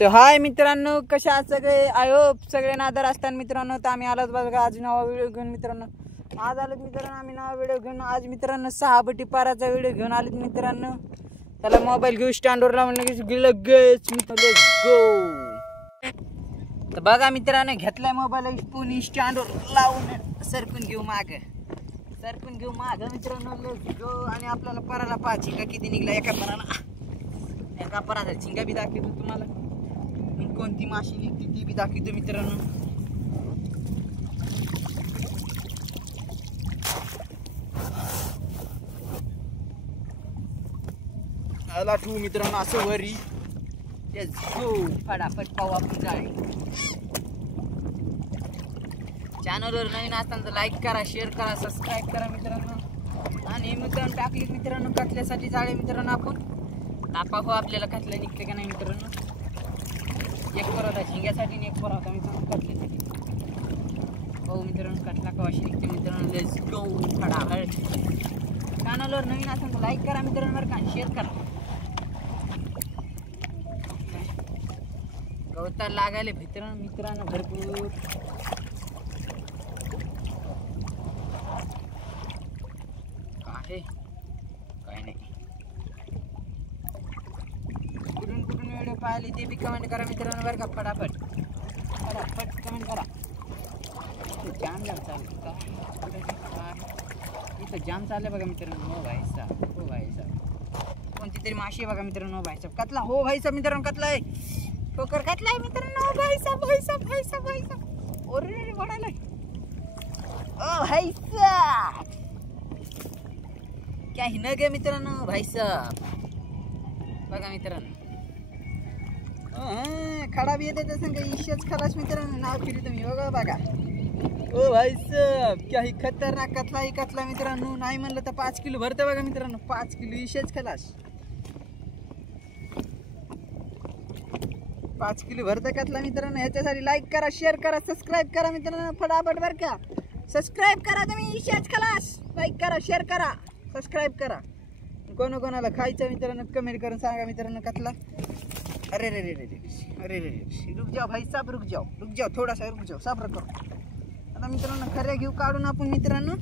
तर हाय मित्रांनो, कशा आहात सगळे? आय होप सगळे नादर असतात मित्रांनो. तर आम्ही आलोच बघा आज नवा व्हिडिओ घेऊन मित्रांनो. आज आलोत मित्रांनो आम्ही नवा व्हिडिओ घेऊन. आज मित्रांनो 6 बटी पाराचा व्हिडिओ घेऊन आलोत मित्रांनो. त्याला मोबाईल घेऊ स्टँडवर लावून लगेच लेट्स गो. तर बघा मित्रांनो, घेतलाय मोबाईल पुणे स्टँडवर लावून सरकून घेऊ माग मित्रांनो. Let's go. आणि आपल्याला पराला पाच झिंगा किती निघला एका पराचा झिंगा बी दाखवतो तुम्हाला. कोणती माशी निघते ती बी दाखवतो मित्रांनो. आला ठेवू मित्रांनो असं वरी. Let's go. फटाफट पाहू आपण जाळे. चॅनलवर नवीन असताना लाईक करा, शेअर करा, सबस्क्राईब करा मित्रांनो. आणि मित्रांनो टाकली मित्रांनो कथल्यासाठी जाळे मित्रांनो. आपण हो आपल्याला कथल्या निघते का नाही मित्रांनो. एक पर होता झिंग्यासाठी आणि एक पर होता मित्रांनो कटल्यासाठी. हो मित्रांनो कटला कवाशी निघते मित्रांनो. Let's go. फटाफट. चॅनलवर नवीन असेल तर लाईक करा मित्रांनो, बरं का, शेअर करा. गवतार लागायला मित्रांनो भरपूर. काय नाही. कुठून व्हिडिओ पाहिले ते बी कमेंट करा मित्रांनो, बरं का. फटाफट कमेंट करा. जाम चालू का इथं जाम चाललं बघा मित्रांनो. हो भाई साहेब कोणती तरी माशी बघा मित्रांनो. भाई साहेब कतला. हो भाई साहेब मित्रांनो कतला आहे. ठोकर कतला आहे मित्रांनो. भाई साहेब ओरे वडालाय. ओ भाई साहेब क्या ही न गे मित्रांनो. भाई साहेब बघा मित्रांनो. खडा बी येते तसं काही इश्यच खलास मित्रांनो. नाव फिरी तुम्ही बघा. ओ भाई साहेब क्या ही खतरनाक कतला मित्रांनो. नाही म्हणलं तर 5 किलो भरतं बघा मित्रांनो. 5 किलो इश्यच खलास. 5 किलो भरतं कतला मित्रांनो. ह्याच्यासाठी लाईक करा, शेअर करा, सबस्क्राईब करा मित्रांनो. फटाफट बरं का. सबस्क्राईब करा तुम्ही. इश्यच खलास. लाईक करा, शेअर करा, सबस्क्राईब करा. कोणाला खायचं मित्रांनो कमेंट करून सांगा मित्रांनो कतला. अरे रुक जाओ भाई साहब, रुक जाओ थोड़ा सा रुक जाओ, सब्र करो. आता मित्रांनो खऱ्या घेऊ काढून आपण मित्रांनो.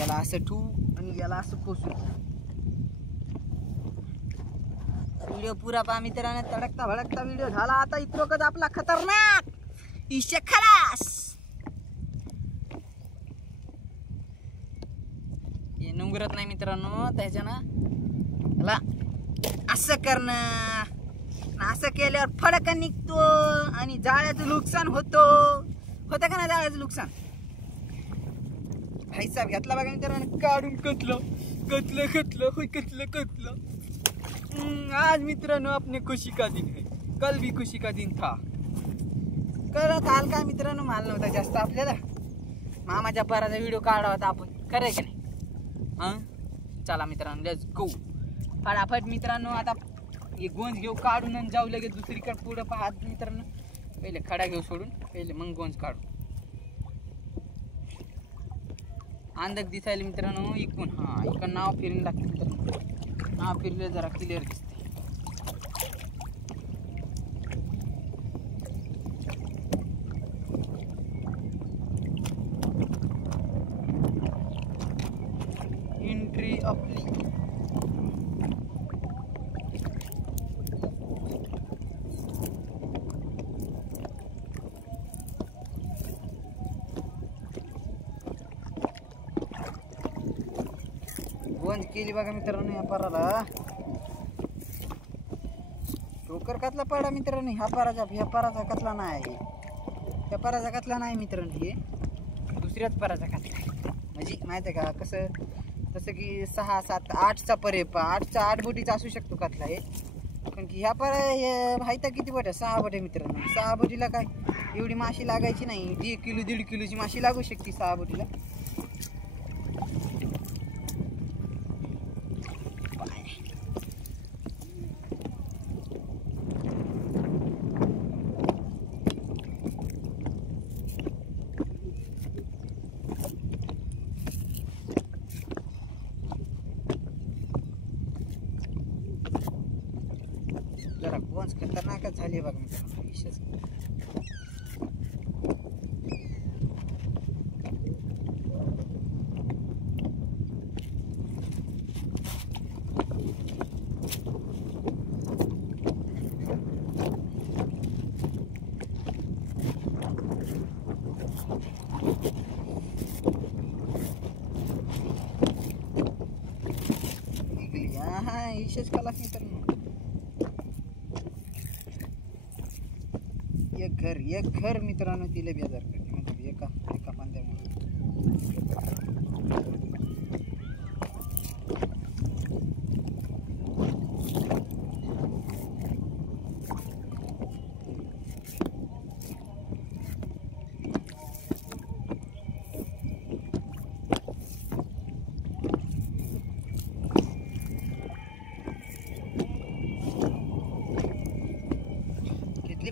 याला असं ठू आणि याला असं पोसू. व्हिडिओ पुरा पहा मित्रांनो. तडकता भडकता व्हिडिओ झाला आता. इतकं आपला खतरनाक इशे खलास. हे नुंगरत नाही मित्रांनो. त्याच्यानं मला असं करणं. असं केल्यावर फडका निघतो आणि जाळ्याचं नुकसान होतं का नाही. जाळ्याचं नुकसान. भाई साहेब घेतला बघा मित्रांनो काढून. कतलं. आज मित्रांनो अपने खुशी का दिन है. कल भी खुशी का दिन था. करत हाल काय मित्रांनो. माल नव्हता जास्त आपल्याला. मामाच्या पराचा व्हिडिओ काढा होता आपण. कराय का नाही. चला मित्रांनो लेट्स गो. फटाफट मित्रांनो आता हे गोंज घेऊ काढून आणि जाऊ लगेच दुसरीकडे पुढं पाहत मित्रांनो. पहिले खडा घेऊ सोडून पहिले मग गोंज काढू. अंधक दिसायला मित्रांनो इकून. इकडं नाव फिरून लागते मित्रांनो. नाव फिरले जरा क्लिअर दिसते. एंट्री आपली. गोंज केली बघा मित्रांनो या पाराला. ठोकर कतला पडा मित्रांनो. ह्या पाराचा कतला नाही. ह्या पाराचा कतला नाही मित्रांनो. हे दुसऱ्याच पाराचा कतला आहे. म्हणजे माहिती आहे का कसं. जसं की 6, 7, 8चा परे 8 बोटीचा असू शकतो कतला हे. कारण की ह्या पारा माहिती आहे किती बोट. 6 बोट मित्रांनो. 6 बोटीला काय एवढी माशी लागायची नाही. 1 किलोची माशी लागू शकते 6 बोटीला. जरा गोंज खतरनाकच झाली बघा मित्रांनो. विशेष विशेष कला मित्रांनो. एक घर मित्रांनो तिला बेजार करते म्हणजे एका पांद्यामुळे.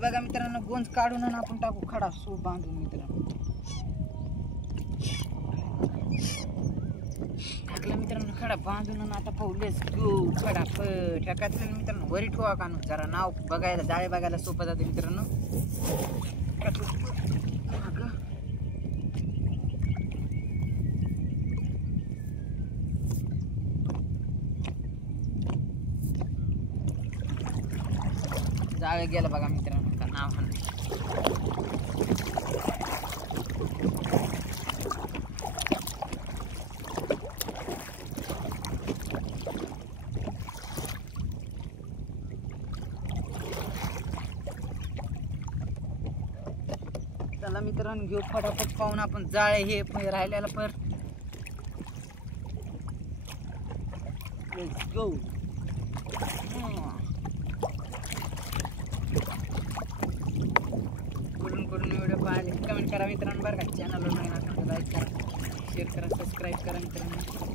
बघा मित्रांनो गोंज काढून आपण टाकू खडा सो बांधून मित्रांनो. टाकलं मित्रांनो खडा बांधून. आता पाहू लेट्स गो खडा ठेकातलं मित्रांनो. वरी ठेवा कानू जरा नाव बघायला जाळे बघायला सोपं जाते मित्रांनो. जाळे गेलं बघा मित्रांनो. नाव चला मित्रांनो घेऊ फटाफट पाहून आपण जाळे हे राहिलेला पर. Let's go. करून व्हिडिओ पाहिले कमेंट करा मित्रांनो. बरं का चॅनलवर नवीन असेल तर लाईक करा, शेअर करा, सबस्क्राईब करा मित्रांनो.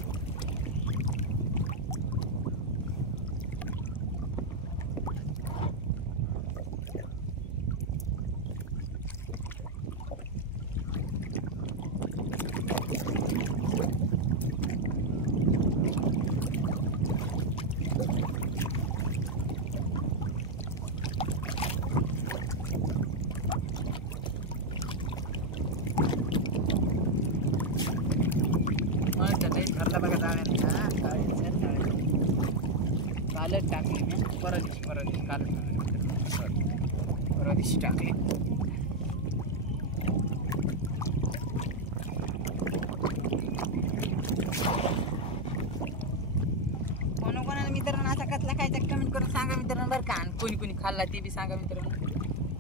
घरला बघा जाळ्या कालच टाकली मी. परत दिवशी टाकली. कोणाला मित्रांनो असा कसला खायचा कमेंट करून सांगा मित्रांनो. बरं का कोणी खाल्ला ते बी सांगा मित्रांनो.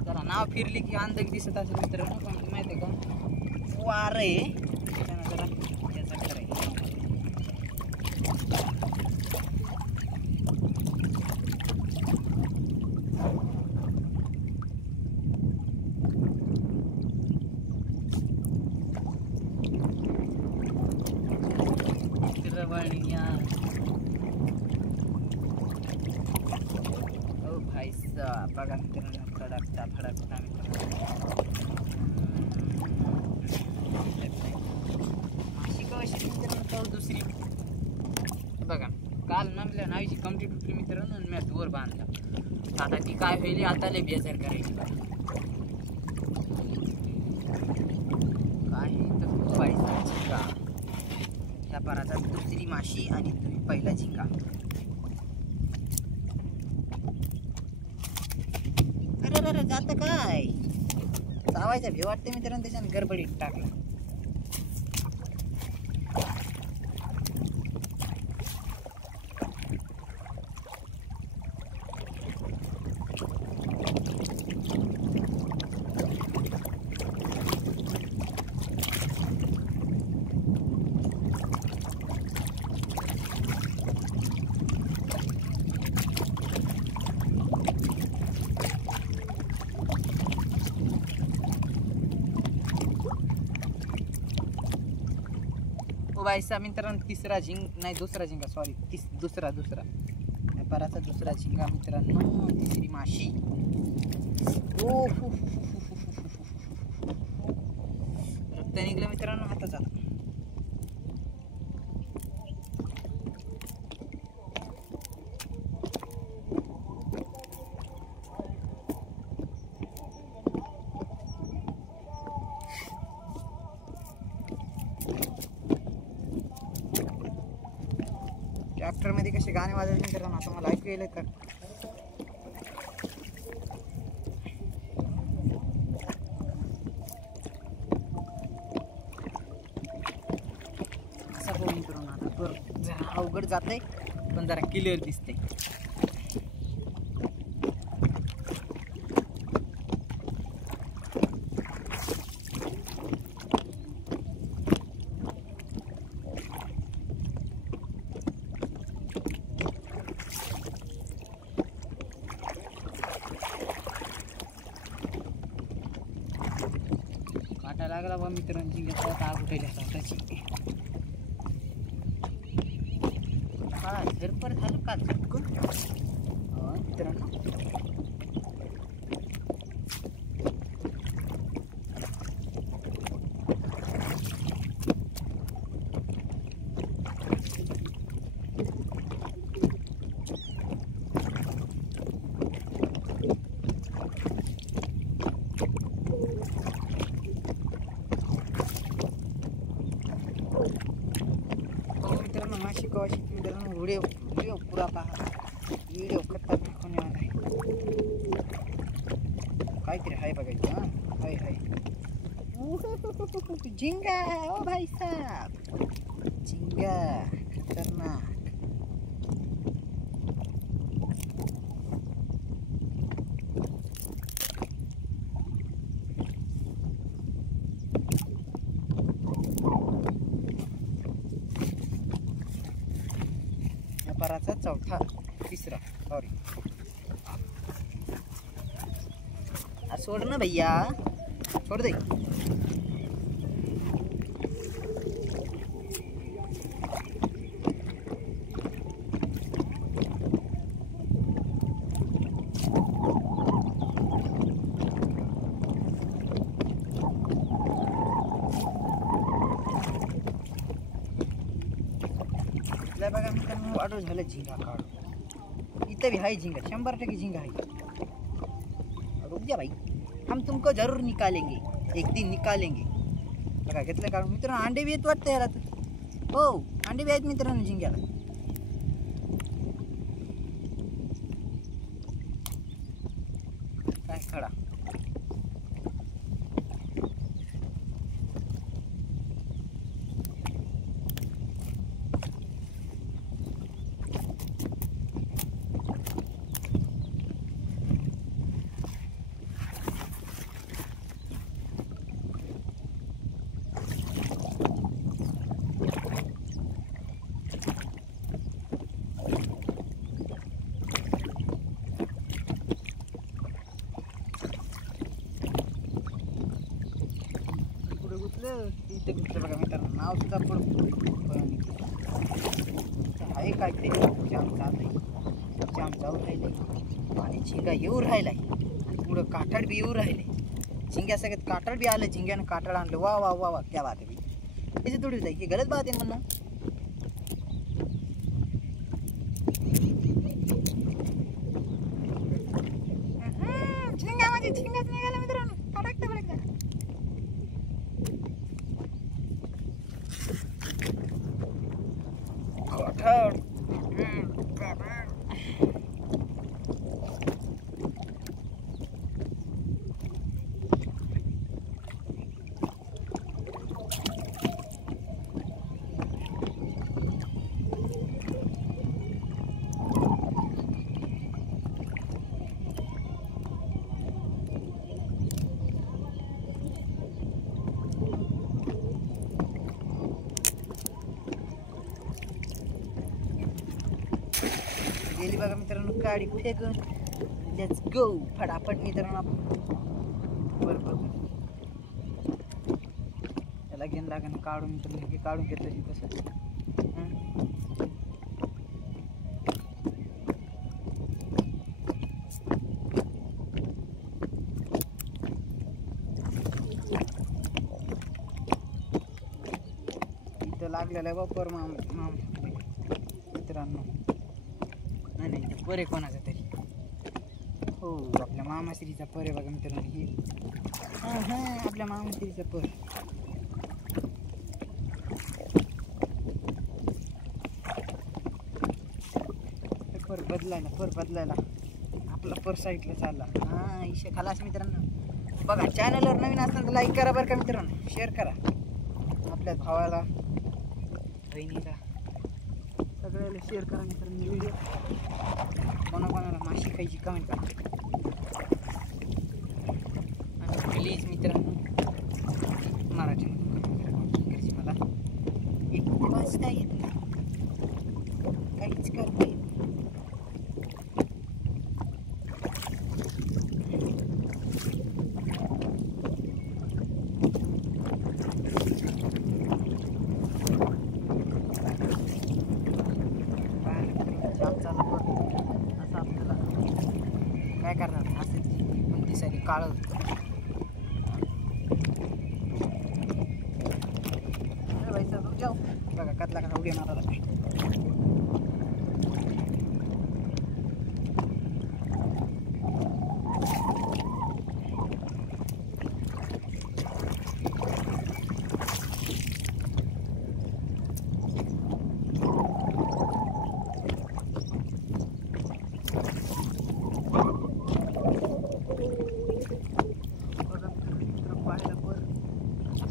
जरा नाव फिरली की अंदाज दिसत असेल मित्रांनो. पण माहिती आहे का वार आहे त्यानं जरा त्याचा करायचं. ओ भाई साहब बघा मित्रांनो फडकता माशी कशी मित्रांनो. दुसरी बघा काल नमल्या नावीची कमटी तुटली मित्रांनो. मी दोर बांधला. आता ती काय होईल आता लय बेजार करायची बघा. काही तर व्हायचा झिंगा. ह्या पाराचा दुसरी माशी आणि पहिला झिंगा. अरे जात काय चावायचा भेव वाटते मित्रांनो. त्याच्यानं गडबडीत टाकला. व्हायचा मित्रांनो तिसरा दुसरा झिंगा सॉरी दुसरा व्यापाराचा दुसरा झिंगा मित्रांनो. तिसरी माशी. ओ रक्त निघलं मित्रांनो हाताचा. मध्ये कसे गाणे वाजवले मित्रांनो आता मला ऐकू येईल का? असा बघ मित्रांनो आता तर जरा अवघड जातंय पण जरा क्लिअर दिसतंय. काटा लागला बा मित्रांनो झिंग्याचा आग उठायला स्वतःची. हा झरपर झालं का झटकून मित्रांनो. मित्रांनो माशी कवाशी मित्रांनो व्हिडिओ पुरा पहा. व्हिडिओ खतरनाक होण्यावाला आहे. काहीतरी हाय बघायचं. हां हाय हाय झिंगा. ओ भाई साहब झिंगा खतरनाक. व्यापाराचा तिसरा सॉरी सोड ना भैया सोड दे. बघा मित्रांनो ऑर्डर झालं झिंगा काढू. इथं भी हाय झिंगा 100% झिंगा है. रुक जा भाई हम तुमको जरूर निकालेंगे एक दिन निकालेंगे. बघा घेतलं काढून मित्रांनो. अंडे बी येत वाटतं याला तर. हो अंडे बी आहेत मित्रांनो झिंग्याला. काय खडा इथे कुठलं बघा मित्रांनो नाव सुद्धा आहे काय ते जाम जाऊ राहिले आणि झिंगा येऊ राहिलाय आणि पुढं काटाड बी येऊ राहिले. झिंग्या सगळ्यात काटाड बी आलं. झिंग्यानं काटाड आणलं. वा वा वा वा क्या बात आहे. त्याची थोडी जाईल की गलत बात आहे म्हणणं. झिंगा म्हणजे झिंगाच निघाला मित्रांनो. काटाकता बघा काटाड. गेली बघा मित्रांनो काडी फेकून. लेट्स गो फटाफट मित्रांनो. बरोबर त्याला घेऊन लागेल काढून मित्रांनो. हे काढून घेतलं कसं इथं लागलेलं आहे वापर मित्रांनो. नाही परे कोणाचा तरी. हो आपल्या मामाश्रीचा परे बघा मित्रांनो. हे हां हां आपल्या मामाश्रीचा पर. पर बदलायला आपला पर साईडला चालला. हा इशे खालास मित्रांनो. बघा चॅनलवर नवीन असताना लाईक करा बरं का मित्रांनो, शेअर करा आपल्या भावाला बहिणीला सगळ्याला शेअर करा मित्रांनो. व्हिडिओ कोणाकोणाला माशी खायची कमेंट करा आणि प्लीज मित्रांनो मराठीमध्ये मला एक वाचता येत नाही, काहीच करता येत नाही. असं आपल्याला काय करणार असं पण दिसायला काळ जाऊ. बघा कतला कसा उड्या मारायला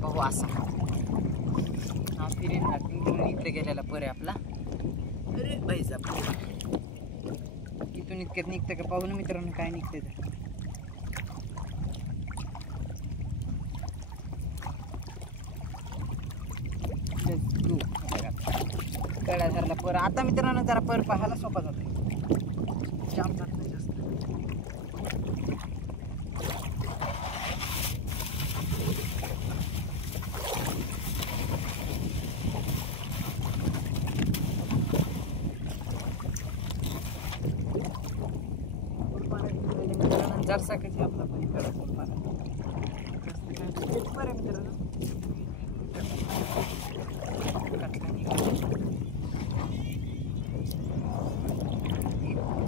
भाऊ असा हा फिरेन इकडे गेलेला पर आहे आपला. अरे भाईचा इथून इतक्यात निघतं का पाहू ना मित्रांनो काय निघते तर. कडा धरला पर. आता मित्रांनो जरा पर पाहायला सोपा जातो, जाम जास्त. जरसा कधी आपला पण कडा बरं मित्रांनो.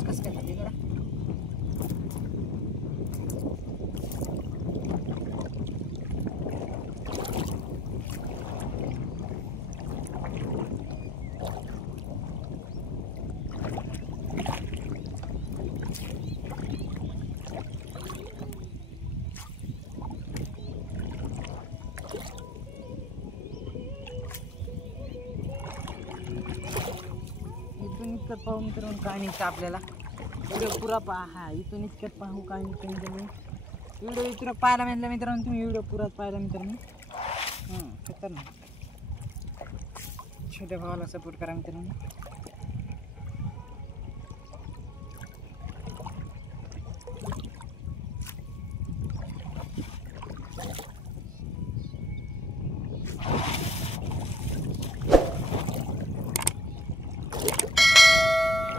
कसं काय खाली कडा इतकं पाहू मित्रांनो काय निघतं आपल्याला. व्हिडिओ पुरा पहा. हा इथून इतक्यात पाहू काय निघतं मित्रांनो. व्हिडिओ इथून पाहायला म्हटलं मित्रांनो तुम्ही व्हिडिओ पुराच पाहायला मित्रांनो. खतरनाक. छोट्या भावाला सपोर्ट करा मित्रांनो.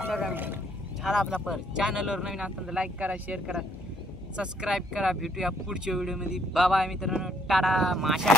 बघा झाला आपला पर. चॅनलवर नवीन असताना लाईक करा, शेअर करा, सबस्क्राईब करा. भेटूया पुढच्या व्हिडिओमध्ये. बाय बाय मित्रांनो. टाटा. माशा